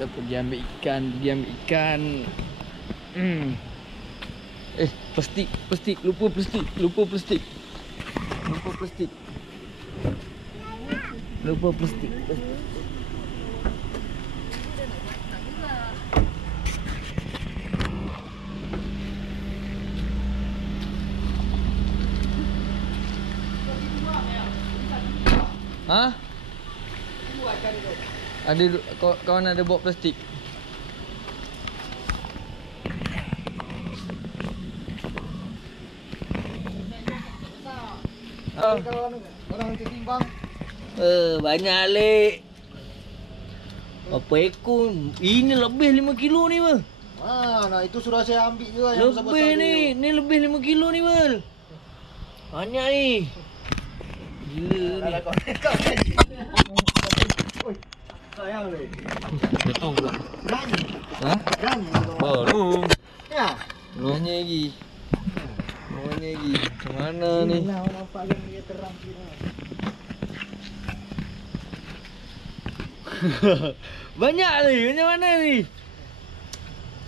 Kita pergi ambil ikan. Plastik. Lupa plastik. Ha? Ada kawan ada bawa plastik. Kalau orang timbang Banyak Alik. Apa ekor? Ini lebih 5 kilo ni Bal. mana itu sudah saya ambil juga yang Lebih ni. Ni lebih 5 kilo ni Bal. Banyak ni. Gila ni. Sayang ni. Jatuh pula. Berani. Ha? Berani. Baru. Ya. Luahnya lagi. Macam mana ni? Nah, nampak yang dia terang sini. Banyak ni. Macam mana ni?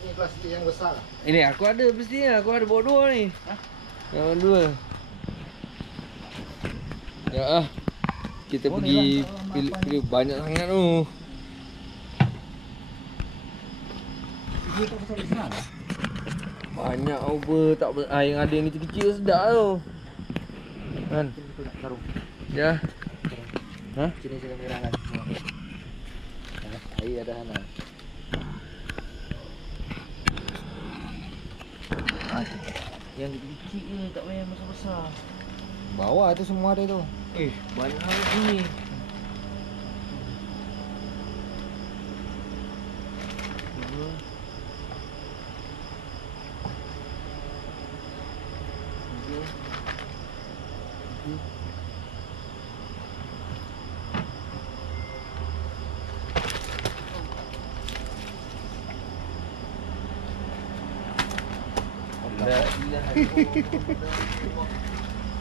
Ini plastik yang besar. Ini aku ada mestinya. Aku ada bawa 2 ni. Ha? Yang 2. Ya ah. Kita pergi pilih banyak sangat tu. Dia tak besar di sana. Banyak apa tak yang ada yang kecil-kecil sedap tu. Kan? Betul nak taruh. Ya. Ha? Sini saya merah kan. Air ada sana. Yang kecil je tak payah besar-besar. Bawah tu semua ada tu. Banyak sangat ni.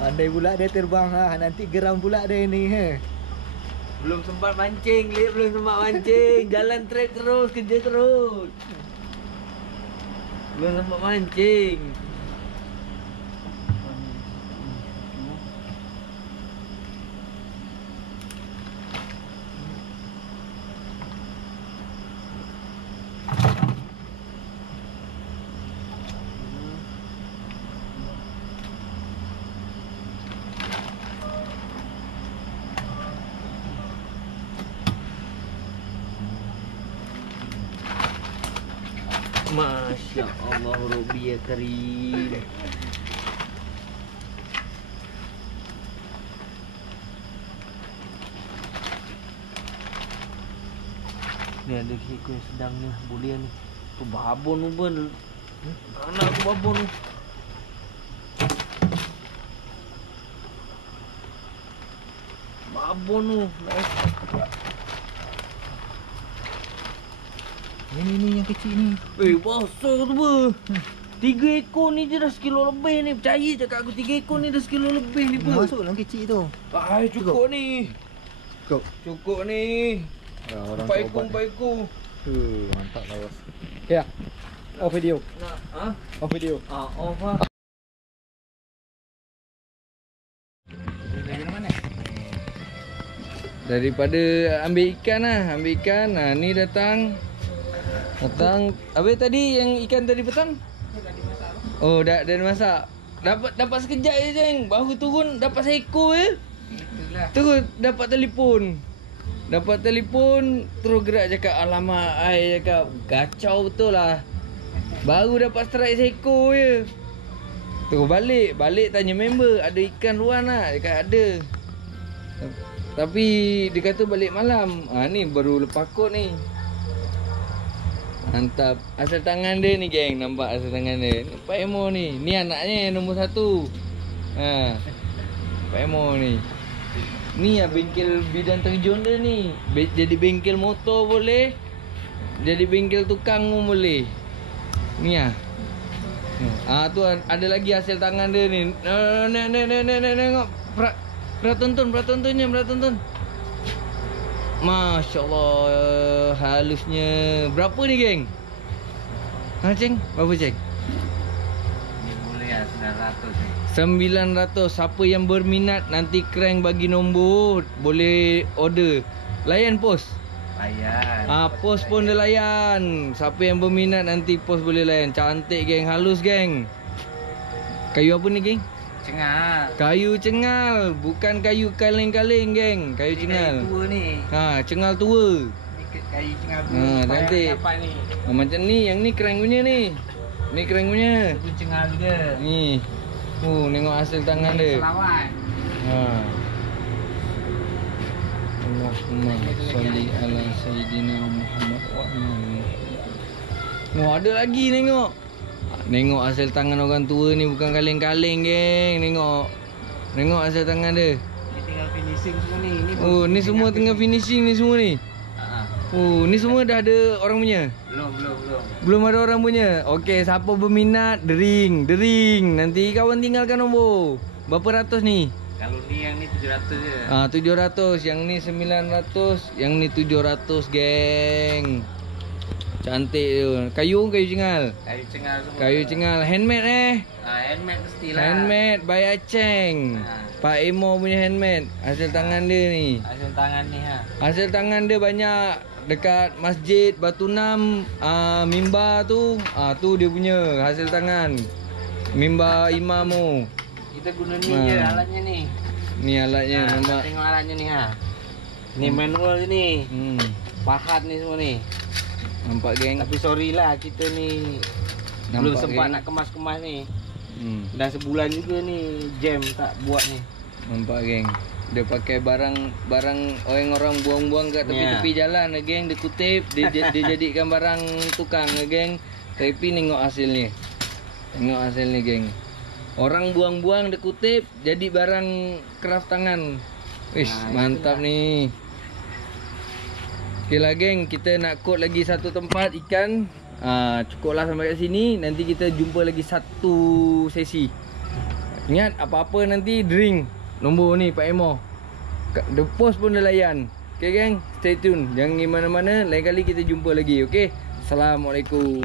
Andai pula dia terbang ha, nanti geram pula dia ni ha. Belum sempat mancing, Lip. Belum sempat mancing. Jalan trek terus, kerja terus. Belum sempat mancing. Masya Allah, Rabbi ya Karim. Ni ada ekor yang sedang ni, boleh ni. Tu babon tu pun. Anak tu babon tu. Babon tu. Ini yang kecil ni. Besar tu ber. 3 ekor ni je dah sekilo lebih ni. Percaya cakap aku 3 ekor ni dah sekilo lebih ni ber. Masuk dalam kecil tu. Cukup ni. Cukup ni. Ya, orang 4 ekor. mantap lah bos. Ya. Off video. Nak, ha? Off video. Off lah. Dari mana? Daripada ambil ikan lah. Ambil ikan. Nah, ni datang. Habis tadi yang ikan tadi petang? Oh, dah masak. Dapat sekejap je Jeng. Baru turun dapat seekor je. Terus dapat telefon. Terus gerak cakap, alamak, ai cakap kacau betul lah. Baru dapat strike seekor je. Terus balik tanya member, ada ikan luar nak? Dia kata ada. Tapi dia kata balik malam. Ni baru lepas kot ni. Mantap. Asal tangan dia ni geng. Nampak asal tangan dia. Ni Pak Emo ni. Ni anaknya yang nombor 1. Pak Emo ni. Ni lah bengkel bidang terjun dia ni. Jadi bengkel motor boleh. Jadi bengkel tukang pun boleh. Ni lah. Tu ada lagi hasil tangan dia ni. Tengok. Peratonton. Masya Allah, halusnya. Berapa ni geng? Ha Ceng? Berapa Ceng? Ni boleh lah 900 ni. 900. Siapa yang berminat nanti Crank bagi nombor, boleh order. Layan pos. Layan. Pos pun dia layan. Siapa yang berminat nanti pos boleh layan. Cantik geng, halus geng. Kayu apa ni geng? Cengal. Kayu cengal, bukan kayu kaleng-kaleng geng. Kayu cengal. Kayu tua ni. Cengal tua. Ni kayu cengal tua. Cantik. Dapat ni. Macam ni, yang ni Crank punya ni. Ni Crank punya. Itu cengal juga. Ni. Tengok hasil tangan dia. Selawat. Allahumma salli ala Sayyidina Muhammad wa ala. Ada lagi tengok. Tengok hasil tangan orang tua ni bukan kaleng-kaleng geng. Tengok hasil tangan dia. Ni tinggal finishing semua ni. Ni semua tengah finishing ni semua ni. Ni semua dah ada orang punya. Belum ada orang punya. Okey, siapa berminat dering. Nanti kawan tinggalkan nombor. Berapa ratus ni? Kalau ni yang ni 700 je. 700, yang ni 900, yang ni 700 geng. Cantik tu. Kayu cengal. Kayu cengal semua. Kayu cengal handmade Handmade mestilah. Handmade by Aceng. Pak Emo punya handmade. Hasil tangan dia ni. Hasil tangan ni Hasil tangan dia banyak dekat masjid Batu Enam, mimbar tu. Tu dia punya hasil tangan. Mimbar imam tu. Kita guna ni je alatnya ni. Ni alatnya nampak. Tengok alatnya ni Ni manual je ni. Pahat ni semua ni. Nampak geng. Tapi sorry lah kita ni belum sempat nak kemas-kemas ni. Dah sebulan juga ni jam tak buat ni. Nampak geng. Dia pakai barang orang buang-buang kat tepi-tepi jalan geng. Dia kutip, dia jadikan barang tukang geng. Tapi tengok hasilnya. Tengok hasilnya geng. Orang buang-buang dia kutip jadi barang craft tangan. Wish, mantap ni. Okey lah geng, kita nak kod lagi satu tempat ikan. Cukuplah sampai kat sini. Nanti kita jumpa lagi satu sesi. Ingat apa-apa nanti drink. Nombor ni Pak Emo. The post pun dah layan. Okey geng, stay tune. Jangan pergi mana-mana. Lain kali kita jumpa lagi. Okey. Assalamualaikum.